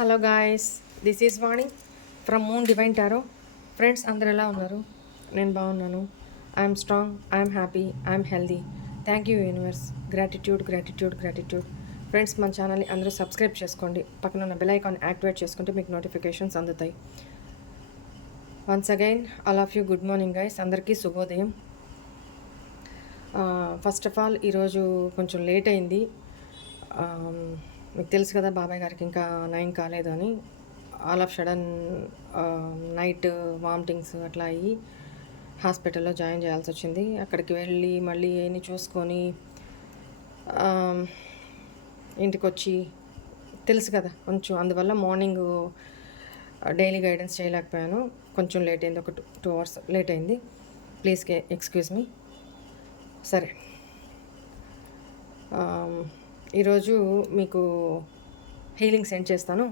Hello guys, this is Vani from moon divine tarot. Friends అందరు ఎలా ఉన్నారు? నేను బాగున్నాను. I'm strong, I'm happy, I'm healthy. Thank you universe. Gratitude gratitude gratitude. Friends, మన ఛానల్ని అందరూ సబ్స్క్రైబ్ చేసుకోండి. పక్కన ఉన్న బెల్ ఐకాన్ యాక్టివేట్ చేసుకుంటే మీకు నోటిఫికేషన్స్ అందుతాయి. Once again all of you good morning guys. అందరికీ శుభోదయం. ఫస్ట్ ఆఫ్ ఆల్ ఈరోజు కొంచెం లేట్ అయింది. మీకు తెలుసు కదా, బాబాయ్ గారికి ఇంకా 9 కాలేదు అని. All of sudden night vomitings అట్లా అయ్యి హాస్పిటల్లో జాయిన్ చేయాల్సి వచ్చింది. అక్కడికి వెళ్ళి మళ్ళీ ఏమి చూసుకొని ఇంటికి వచ్చి తెలుసు కదా కొంచెం, అందువల్ల మార్నింగ్ డైలీ గైడెన్స్ చేయలేకపోయాను. కొంచెం లేట్ అయింది, ఒక 2 hours లేట్ అయింది. Please excuse me. సరే, ఈరోజు మీకు హీలింగ్ సెండ్ చేస్తాను,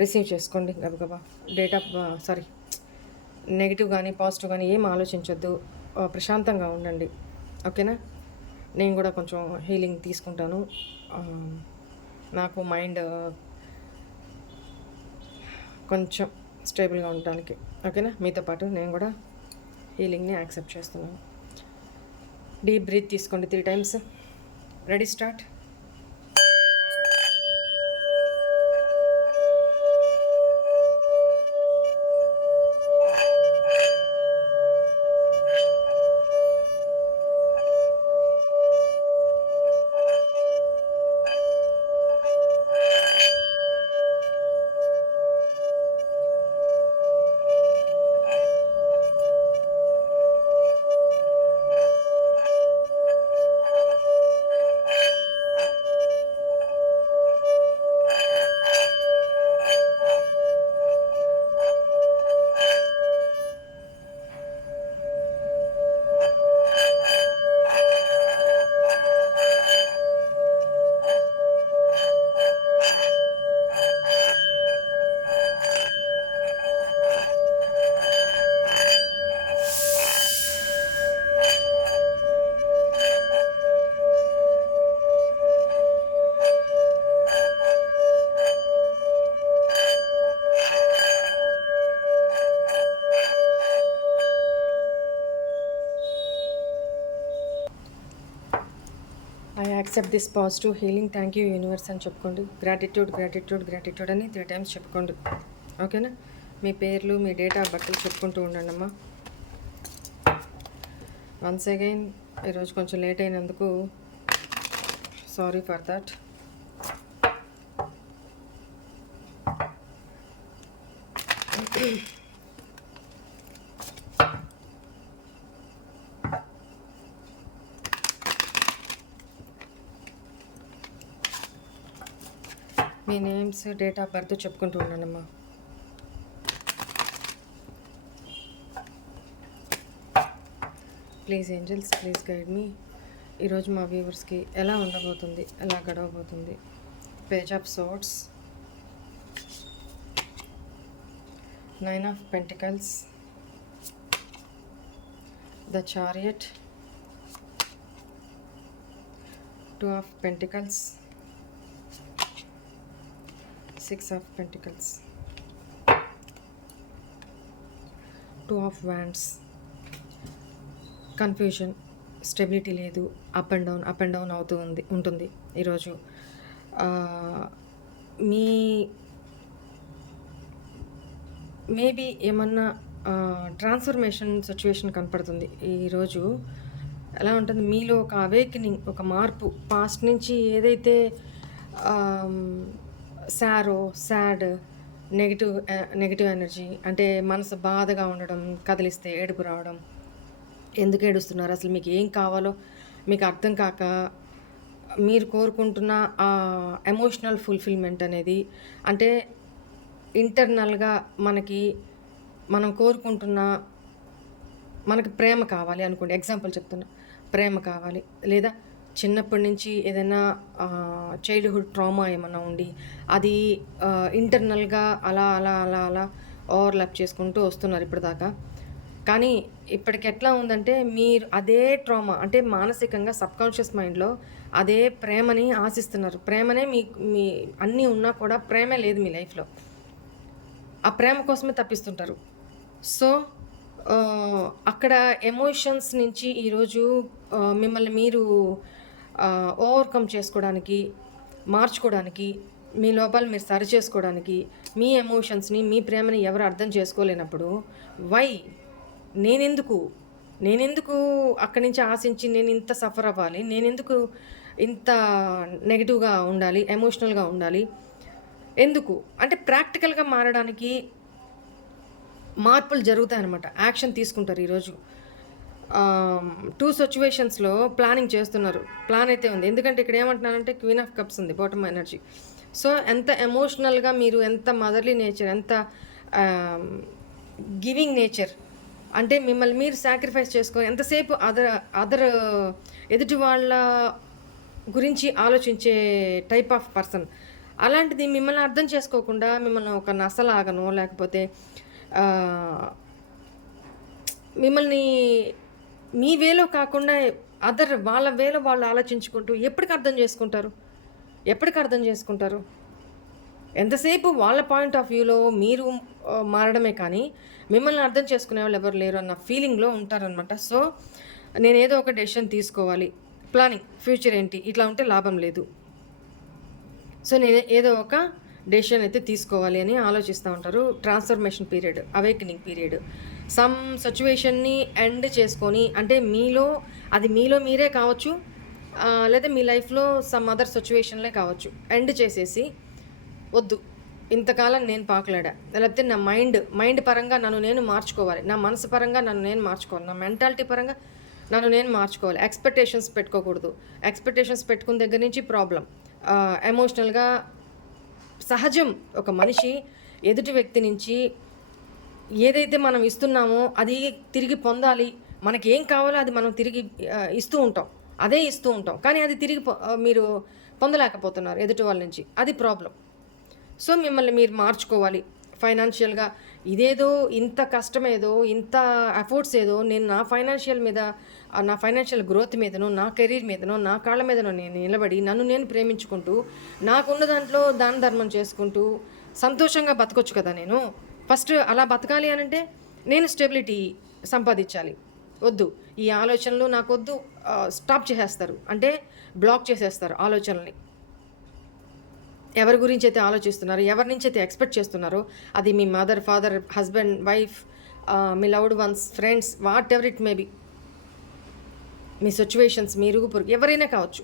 రిసీవ్ చేసుకోండి గబగబా. నెగిటివ్ కానీ పాజిటివ్ కానీ ఏం ఆలోచించొద్దు, ప్రశాంతంగా ఉండండి, ఓకేనా? నేను కూడా కొంచెం హీలింగ్ తీసుకుంటాను, నాకు మైండ్ కొంచెం స్టేబుల్గా ఉండడానికి, ఓకేనా? మీతో పాటు నేను కూడా హీలింగ్ని యాక్సెప్ట్ చేస్తున్నాను. డీప్ బ్రీత్ తీసుకోండి 3 times. Ready, start. I accept this positive healing. Thank you universe అని చెప్పుకోండి. గ్రాటిట్యూడ్ గ్రాటిట్యూడ్ గ్రాటిట్యూడ్ అని 3 times చెప్పుకోండి, ఓకేనా? మీ పేర్లు, మీ డేట్ ఆఫ్ బర్త్ చెప్పుకుంటూ ఉండండి అమ్మా. వన్స్ అగైన్ ఈరోజు కొంచెం లేట్ అయినందుకు సారీ ఫర్ దట్. మీ నేమ్స్, డేట్ ఆఫ్ బర్త్ చెప్పుకుంటూ ఉన్నానమ్మా. Please angels, please guide me. ఈరోజు మా వ్యూవర్స్కి ఎలా ఉండబోతుంది, ఎలా గడవబోతుంది? Page of swords, 9 of Pentacles, the Chariot, 2 of Pentacles, 6 of Pentacles, 2 of Wands. Confusion, stability లేదు, అప్ అండ్ డౌన్ అవుతూ ఉంటుంది ఈరోజు. మేబీ ఏమన్నా ట్రాన్స్ఫర్మేషన్ సిచ్యువేషన్ కనపడుతుంది ఈరోజు. ఎలా ఉంటుంది మీలో ఒక అవేకనింగ్, ఒక మార్పు. పాస్ట్ నుంచి ఏదైతే సాడ్ నెగిటివ్ ఎనర్జీ, అంటే మనసు బాధగా ఉండడం, కదిలిస్తే ఏడుపు రావడం, ఎందుకు ఏడుస్తున్నారు, అసలు మీకు ఏం కావాలో మీకు అర్థం కాక మీరు కోరుకుంటున్న ఆ ఎమోషనల్ ఫుల్ఫిల్మెంట్ అనేది, అంటే ఇంటర్నల్గా మనం కోరుకుంటున్న, మనకి ప్రేమ కావాలి అనుకోండి, ఎగ్జాంపుల్ చెప్తున్నా, ప్రేమ కావాలి, లేదా చిన్నప్పటి నుంచి ఏదైనా చైల్డ్హుడ్ ట్రామా ఏమన్నా ఉండి అది ఇంటర్నల్గా అలా అలా అలా అలా ఓవర్లాప్ చేసుకుంటూ వస్తున్నారు ఇప్పటిదాకా. కానీ ఇప్పటికెట్లా ఉందంటే మీరు అదే ట్రామా అంటే మానసికంగా సబ్‌కాన్షియస్ మైండ్‌లో అదే ప్రేమని ఆశిస్తున్నారు. ప్రేమనే మీ అన్నీ ఉన్నా కూడా ప్రేమే లేదు మీ లైఫ్‌లో. ఆ ప్రేమ కోసమే తప్పిస్తుంటారు. సో, అక్కడ ఎమోషన్స్ నుంచి ఈరోజు మిమ్మల్ని మీరు ఓవర్‌కమ్ చేసుకోవడానికి, మార్చుకోవడానికి, మీ లోపాలు మీరు సరిచేసుకోవడానికి, మీ ఎమోషన్స్‌ని, మీ ప్రేమని ఎవరు అర్థం చేసుకోలేనప్పుడు వై? నేనెందుకు? నేనెందుకు అక్కడి నుంచి ఆశించి నేనింత సఫర్ అవ్వాలి? నేనెందుకు ఇంత నెగెటివ్‌గా ఉండాలి? ఎమోషనల్‌గా ఉండాలి? ఎందుకు? అంటే ప్రాక్టికల్‌గా మారడానికి మార్పులు జరుగుతాయనమాట. యాక్షన్ తీసుకుంటారు ఈరోజు. 2 సిట్యుయేషన్స్‌లో ప్లానింగ్ చేస్తున్నారు. ప్లాన్ అయితే ఉంది. ఎందుకంటే ఇక్కడ ఏమంటున్నానంటే క్వీన్ ఆఫ్ కప్స్ ఉంది బాటమ్ ఎనర్జీ. సో, ఎంత ఎమోషనల్‌గా మీరు ఎంత మదర్లీ నేచర్, ఎంత ఆహ్, గివింగ్ నేచర్ అంటే మిమ్మల్ని మీరు సాక్రిఫైస్ చేసుకొని ఎంతసేపు అదర్ ఎదుటి వాళ్ళ గురించి ఆలోచించే టైప్ ఆఫ్ పర్సన్. అలాంటిది మిమ్మల్ని అర్థం చేసుకోకుండా మిమ్మల్ని ఒక నసలాగనో లేకపోతే ఆహ్, మిమ్మల్ని మీ వేలో కాకుండా వాళ్ళ వేలో వాళ్ళు ఆలోచించుకుంటూ ఎప్పటికి అర్థం చేసుకుంటారు? ఎప్పటికి అర్థం చేసుకుంటారు? ఎంతసేపు వాళ్ళ పాయింట్ ఆఫ్ వ్యూలో మీరు మారడమే కానీ, మిమ్మల్ని అర్థం చేసుకునేవాళ్ళు ఎవరు లేరు అన్న ఫీలింగ్‌లో ఉంటారనమాట. సో, నేనేదో ఒక డెసిషన్ తీసుకోవాలి. ప్లానింగ్ ఫ్యూచర్ ఏంటి? ఇట్లా ఉంటే లాభం లేదు. సో, నేను ఏదో ఒక డెసిషన్ అయితే తీసుకోవాలి అని ఆలోచిస్తూ ఉంటారు. Transformation period, awakening period. Some సిట్యుయేషన్‌ని ఎండ్ చేసుకొని అంటే మీలో మీరే కావచ్చు. లేదా మీ లైఫ్‌లో సమ్ అదర్ సిట్యుయేషన్‌లే కావచ్చు. ఎండ్ చేసేసి వద్దు. ఇంతకాలం నేను పాకులాడా. లేకపోతే నా మైండ్ పరంగా నన్ను నేను మార్చుకోవాలి. నా మనసు పరంగా నన్ను నేను మార్చుకోవాలి. నా మెంటాలిటీ పరంగా నన్ను నేను మార్చుకోవాలి. ఎక్స్‌పెక్టేషన్స్ పెట్టుకోకూడదు. ఎక్స్‌పెక్టేషన్స్ పెట్టుకున్న దగ్గర నుంచి ప్రాబ్లమ్. ఎమోషనల్‌గా సహజం. ఒక మనిషి ఎదుటి వ్యక్తి నుంచి ఏదైతే మనం ఇస్తున్నామో అది తిరిగి పొందాలి. మనకేం కావాలో అది మనం తిరిగి ఇస్తూ ఉంటాం. అదే ఇస్తూ ఉంటాం. కానీ అది తిరిగి మీరు పొందలేకపోతున్నారు ఎదుటి వాళ్ళ నుంచి. అది ప్రాబ్లమ్. సో, మిమ్మల్ని మీరు మార్చుకోవాలి. ఫైనాన్షియల్‌గా ఇదేదో ఇంత కష్టమేదో, ఇంత ఎఫర్ట్స్ ఏదో నేను నా ఫైనాన్షియల్ మీద నా ఫైనాన్షియల్ గ్రోత్ మీదనో, నా కెరీర్ మీదనో, నా కాళ్ళ మీదనో నేను నిలబడి, నన్ను నేను ప్రేమించుకుంటూ, నాకున్న దాంట్లో దాన ధర్మం చేసుకుంటూ, సంతోషంగా బతకొచ్చు కదా నేను. ఫస్ట్ అలా బతకాలి అనంటే నేను స్టెబిలిటీ సంపాదించాలి. వద్దు. ఈ ఆలోచనలు నాకొద్దు స్టాప్ చేసేస్తారు. అంటే బ్లాక్ చేసేస్తారు ఆలోచనల్ని. ఎవరి గురించైతే ఆలోచిస్తున్నారో, ఎవరి నుంచైతే ఎక్స్‌పెక్ట్ చేస్తున్నారో, అది మీ మదర్, ఫాదర్, హస్బెండ్, వైఫ్, మీ loved ones, friends, whatever it may be. మీ సిట్యుయేషన్స్, మీ ఇరుగు పొరుగు ఎవరైనా కావచ్చు.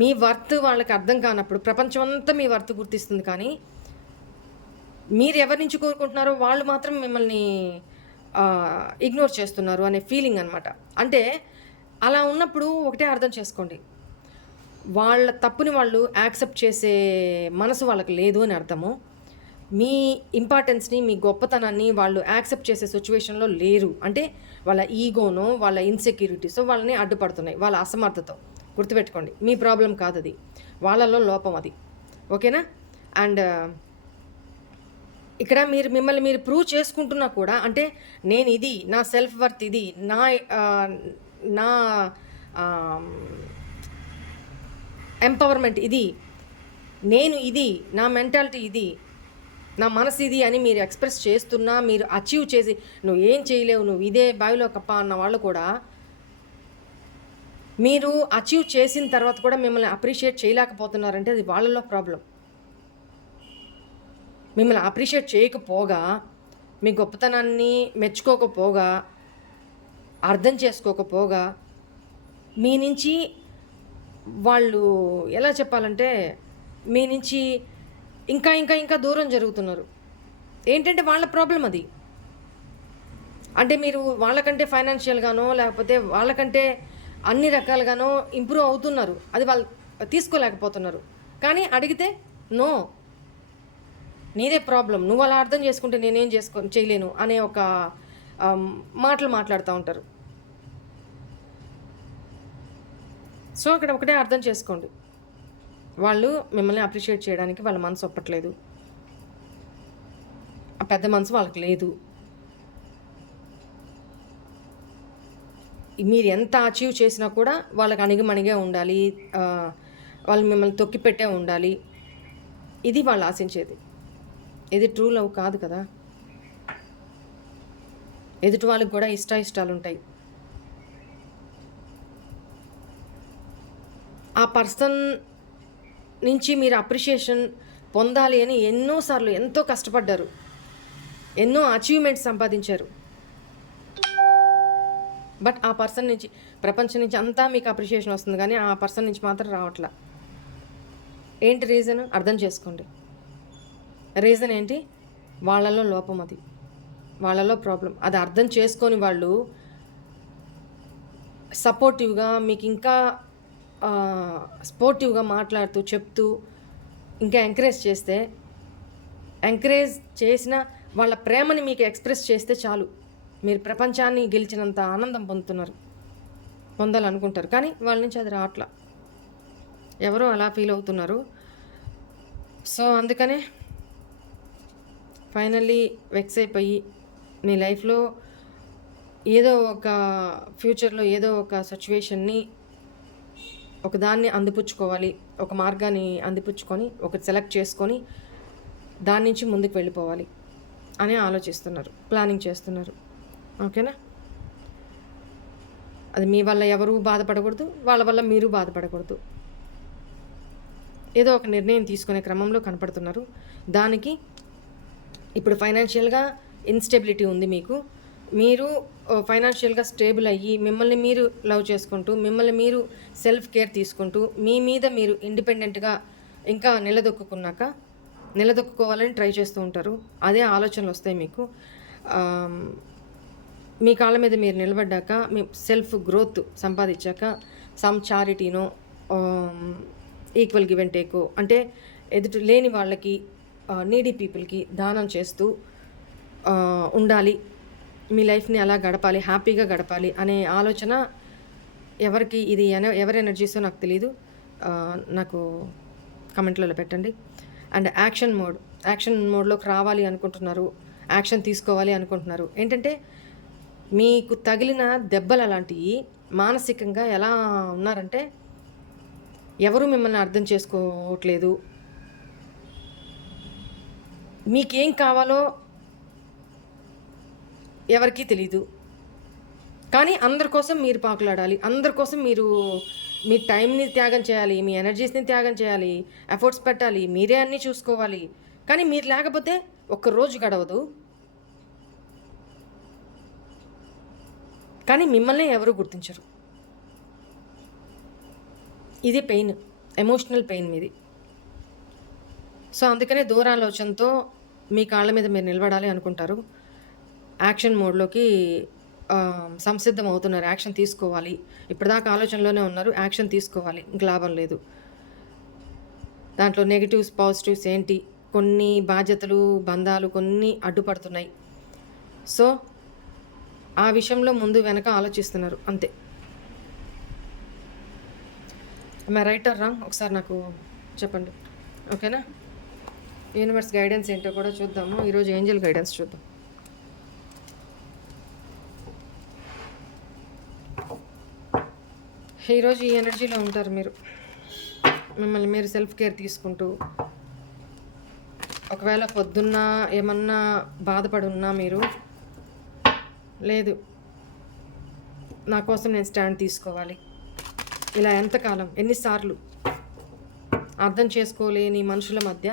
మీ వర్త్ వాళ్ళకి అర్థం కానప్పుడు ప్రపంచం అంతా మీ వర్త్ గుర్తిస్తుంది. కానీ మీరు ఎవరి నుంచి కోరుకుంటున్నారో వాళ్ళు మాత్రం మిమ్మల్ని ఇగ్నోర్ చేస్తున్నారు అనే ఫీలింగ్ అనమాట. అంటే అలా ఉన్నప్పుడు ఒకటే అర్థం చేసుకోండి. వాళ్ళ తప్పుని వాళ్ళు యాక్సెప్ట్ చేసే మనసు వాళ్ళకి లేదు అని అర్థము. మీ ఇంపార్టెన్స్‌ని, మీ గొప్పతనాన్ని వాళ్ళు యాక్సెప్ట్ చేసే సిట్యుయేషన్‌లో లేరు. అంటే వాళ్ళ ఈగోనో, వాళ్ళ ఇన్‌సెక్యూరిటీసో వాళ్ళని అడ్డుపడుతున్నాయి. వాళ్ళ అసమర్థతో. గుర్తుపెట్టుకోండి. మీ ప్రాబ్లమ్ కాదది. వాళ్ళలో లోపం అది. ఓకేనా? అండ్ ఇక్కడ మిమ్మల్ని మీరు ప్రూవ్ చేసుకుంటున్నా కూడా అంటే నేనిది, నా సెల్ఫ్ వర్త్ ఇది, నా ఆహ్, ఎంపవర్మెంట్ ఇది, నేను ఇది, నా మెంటాలిటీ ఇది, నా మనసు ఇది అని మీరు ఎక్స్‌ప్రెస్ చేస్తున్నా, మీరు అచీవ్ చేసి నువ్వేం చేయలేవు, నువ్వు ఇదే బావిలో కప్ప అన్న వాళ్ళు కూడా మీరు అచీవ్ చేసిన తర్వాత కూడా మిమ్మల్ని అప్రిషియేట్ చేయలేకపోతున్నారంటే అది వాళ్ళలో ప్రాబ్లమ్. మిమ్మల్ని అప్రిషియేట్ చేయకపోగా, మీ గొప్పతనాన్ని మెచ్చుకోకపోగా, అర్థం చేసుకోకపోగా, మీ నుంచి వాళ్ళు ఎలా చెప్పాలంటే, మీ నుంచి ఇంకా దూరం జరుగుతున్నారు. ఏంటంటే వాళ్ళ ప్రాబ్లమ్ అది. అంటే మీరు వాళ్ళకంటే ఫైనాన్షియల్‌గానో, లేకపోతే వాళ్ళకంటే అన్ని రకాలుగానో ఇంప్రూవ్ అవుతున్నారు. అది వాళ్ళు తీసుకోలేకపోతున్నారు. కానీ అడిగితే నో. నీదే ప్రాబ్లమ్. నువ్వు అలా అర్థం చేసుకుంటే నేనేం చేయలేను అనే ఒక మాటలు మాట్లాడుతూ ఉంటారు. సో, అక్కడ ఒకటే అర్థం చేసుకోండి. వాళ్ళు మిమ్మల్ని అప్రిషియేట్ చేయడానికి వాళ్ళ మనసు ఒప్పట్లేదు. ఆ పెద్ద మనసు వాళ్ళకి లేదు. మీరు ఎంత అచీవ్ చేసినా కూడా వాళ్ళకి అణిగిమణిగే ఉండాలి. వాళ్ళు మిమ్మల్ని తొక్కిపెట్టే ఉండాలి. ఇది వాళ్ళు ఆశించేది. ఇది ట్రూ లవ్ కాదు కదా! ఎదుటి వాళ్ళకి కూడా ఇష్టాలుంటాయి. ఆ పర్సన్ నుంచి మీరు అప్రిషియేషన్ పొందాలి అని ఎన్నోసార్లు ఎంతో కష్టపడ్డారు. ఎన్నో అచీవ్‌మెంట్స్ సంపాదించారు. బట్ ఆ పర్సన్ నుంచి, ప్రపంచం నుంచి అంతా మీకు అప్రిషియేషన్ వస్తుంది కానీ ఆ పర్సన్ నుంచి మాత్రం రావట్లా. ఏంటి రీజన్? అర్థం చేసుకోండి. రీజన్ ఏంటి? వాళ్ళలో లోపం అది. వాళ్ళలో ప్రాబ్లం. అది అర్థం చేసుకొని వాళ్ళు సపోర్టివ్‌గా మీకు ఇంకా స్పోర్టివ్‌గా మాట్లాడుతూ, చెప్తూ ఇంకా ఎంకరేజ్ చేసిన వాళ్ళ ప్రేమని మీకు ఎక్స్‌ప్రెస్ చేస్తే చాలు. మీరు ప్రపంచాన్ని గెలిచినంత ఆనందం పొందాలనుకుంటారు. కానీ వాళ్ళ నుంచి అది రావట్లా. ఎవరో అలా ఫీల్ అవుతున్నారు. సో అందుకనే ఫైనల్లీ వెక్స్ అయిపోయి మీ లైఫ్లో ఫ్యూచర్లో ఏదో ఒక సిచ్యువేషన్ని ఒకదాన్ని అందిపుచ్చుకోవాలి, ఒక మార్గాన్ని అందిపుచ్చుకొని ఒకటి సెలెక్ట్ చేసుకొని దాని నుంచి ముందుకు వెళ్ళిపోవాలి అని ఆలోచిస్తున్నారు, ప్లానింగ్ చేస్తున్నారు. ఓకేనా? అది మీ వల్ల ఎవరు బాధపడకూడదు, వాళ్ళ వల్ల మీరు బాధపడకూడదు. ఏదో ఒక నిర్ణయం తీసుకునే క్రమంలో కనపడుతున్నారు. దానికి ఇప్పుడు ఫైనాన్షియల్గా ఇన్స్టెబిలిటీ ఉంది మీకు. మీరు ఫైనాన్షియల్గా స్టేబుల్ అయ్యి మిమ్మల్ని మీరు లవ్ చేసుకుంటూ, మిమ్మల్ని మీరు సెల్ఫ్ కేర్ తీసుకుంటూ, మీ మీద మీరు ఇండిపెండెంట్గా ఇంకా నిలదొక్కుకోవాలని ట్రై చేస్తూ ఉంటారు. అదే ఆలోచనలు వస్తాయి మీకు. మీ కాళ్ళ మీద మీరు నిలబడ్డాక, మీ సెల్ఫ్ గ్రోత్ సంపాదించాక సమ్ చారిటీనో, ఈక్వల్ గివ్ అండ్ టేకో, అంటే ఎదుటి లేని వాళ్ళకి, నీడీ పీపుల్కి దానం చేస్తూ ఉండాలి, మీ లైఫ్ని అలా గడపాలి, హ్యాపీగా గడపాలి అనే ఆలోచన ఎవరికి ఇది ఎవరి ఎనర్జీసో నాకు తెలీదు. నాకు కమెంట్లలో పెట్టండి. అండ్ యాక్షన్ మోడ్లోకి రావాలి అనుకుంటున్నారు, యాక్షన్ తీసుకోవాలి అనుకుంటున్నారు. ఏంటంటే మీకు తగిలిన దెబ్బలు అలాంటివి. మానసికంగా ఎలా ఉన్నారంటే ఎవరు మిమ్మల్ని అర్థం చేసుకోవట్లేదు. మీకేం కావాలో ఎవరికీ తెలీదు. కానీ అందరి కోసం మీరు పాకులాడాలి, అందరి కోసం మీరు మీ టైంని త్యాగం చేయాలి, మీ ఎనర్జీస్ని త్యాగం చేయాలి, ఎఫర్ట్స్ పెట్టాలి, మీరే అన్నీ చూసుకోవాలి. కానీ మీరు లేకపోతే ఒక్కరోజు గడవదు. కానీ మిమ్మల్ని ఎవరు గుర్తించరు. ఇది పెయిన్, ఎమోషనల్ పెయిన్ మీది. సో అందుకనే దూరాలోచనతో మీ కాళ్ళ మీద మీరు నిలబడాలి అనుకుంటారు. యాక్షన్ మోడ్లోకి సంసిద్ధం అవుతున్నారు. యాక్షన్ తీసుకోవాలి. ఇప్పటిదాకా ఆలోచనలోనే ఉన్నారు, యాక్షన్ తీసుకోవాలి, ఇంక లాభం లేదు. దాంట్లో నెగిటివ్స్ పాజిటివ్స్ ఏంటి, కొన్ని బాధ్యతలు బంధాలు కొన్ని అడ్డుపడుతున్నాయి. సో ఆ విషయంలో ముందు వెనక ఆలోచిస్తున్నారు అంతే. రైట్ ఆర్ రాంగ్ ఒకసారి నాకు చెప్పండి. ఓకేనా? యూనివర్స్ గైడెన్స్ ఏంటో కూడా చూద్దాము. ఈరోజు ఏంజెల్ గైడెన్స్ చూద్దాం. ఈరోజు ఈ ఎనర్జీలో ఉంటారు మీరు. మిమ్మల్ని మీరు సెల్ఫ్ కేర్ తీసుకుంటూ, ఒకవేళ పొద్దున్న ఏమన్నా బాధపడి ఉన్నా మీరు, లేదు నా కోసం నేను స్టాండ్ తీసుకోవాలి, ఇలా ఎంతకాలం ఎన్నిసార్లు అర్థం చేసుకోలేని మనుషుల మధ్య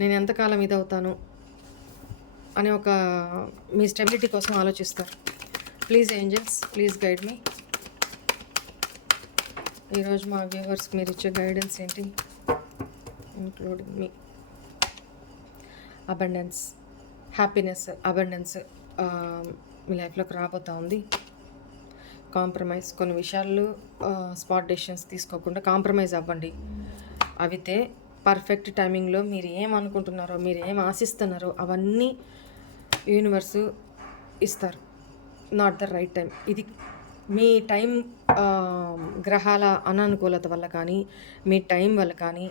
నేను ఎంతకాలం ఇదవుతాను అని ఒక మీ స్టెబిలిటీ కోసం ఆలోచిస్తారు. Please angels, please guide me. ఈరోజు మా వ్యూవర్స్కి మీరు ఇచ్చే గైడెన్స్ ఏంటి? ఇంక్లూడింగ్ మీ అబండెన్స్, హ్యాపీనెస్, అబండెన్స్ మీ లైఫ్లోకి రాబోతూ ఉంది. కాంప్రమైజ్, కొన్ని విషయాలు స్పాట్ డెసిషన్స్ తీసుకోకుండా కాంప్రమైజ్ అవ్వండి. అవితే పర్ఫెక్ట్ టైమింగ్లో మీరు ఏం అనుకుంటున్నారో, మీరు ఏం ఆశిస్తున్నారో అవన్నీ యూనివర్సు ఇస్తారు. Not the right time. ఇది మీ టైం గ్రహాల అననుకూలత వల్ల కానీ, మీ టైం వల్ల కానీ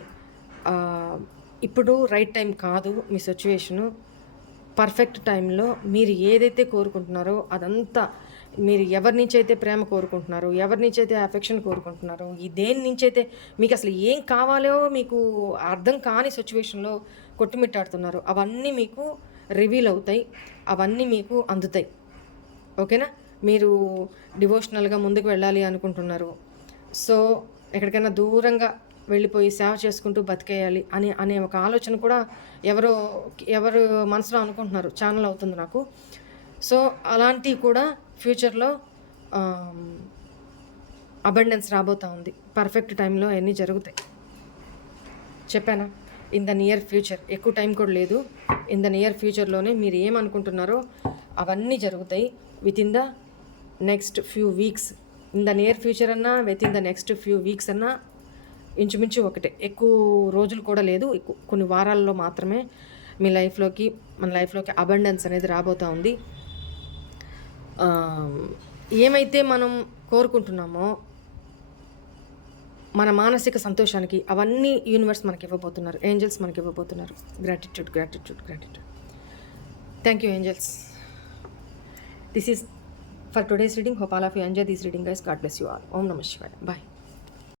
ఇప్పుడు రైట్ టైం కాదు. మీ సిచ్యువేషను పర్ఫెక్ట్ టైంలో మీరు ఏదైతే కోరుకుంటున్నారో అదంతా, మీరు ఎవరి నుంచి అయితే ప్రేమ కోరుకుంటున్నారో, ఎవరి నుంచి అయితే అఫెక్షన్ కోరుకుంటున్నారో, ఈ దేని నుంచి అయితే మీకు అసలు ఏం కావాలో మీకు అర్థం కాని సిచ్యువేషన్లో కొట్టుమిట్టాడుతున్నారో అవన్నీ మీకు రివీల్ అవుతాయి, అవన్నీ మీకు అందుతాయి. ఓకేనా? మీరు డివోషనల్గా ముందుకు వెళ్ళాలి అనుకుంటున్నారు, సో ఎక్కడికైనా దూరంగా వెళ్ళిపోయి సేవ చేసుకుంటూ బతికేయాలి అనే ఒక ఆలోచన కూడా ఎవరు మనసులో అనుకుంటున్నారు, ఛానల్ అవుతుంది నాకు. సో అలాంటివి కూడా ఫ్యూచర్లో అబండెన్స్ రాబోతూ ఉంది. పర్ఫెక్ట్ టైంలో అన్నీ జరుగుతాయి. చెప్పానా? ఇన్ ద నియర్ ఫ్యూచర్, ఎక్కువ టైం కూడా లేదు. ఇన్ ద నియర్ ఫ్యూచర్లోనే మీరు ఏమనుకుంటున్నారో అవన్నీ జరుగుతాయి. Within the next few weeks, in the near future అన్నా within the next few weeks అన్నా ఇంచుమించు ఒకటే. ఎక్కువ రోజులు కూడా లేదు, కొన్ని వారాల్లో మాత్రమే మన లైఫ్లోకి అబండెన్స్ అనేది రాబోతూ ఉంది. ఏమైతే మనం కోరుకుంటున్నామో మన మానసిక సంతోషానికి అవన్నీ యూనివర్స్ మనకి ఇవ్వబోతున్నారు, ఏంజల్స్ మనకి ఇవ్వబోతున్నారు. Gratitude. Thank you angels. This is for today's reading. Hope all of you enjoy this reading guys. God bless you all. ఓం నమః శివాయ. బాయ్.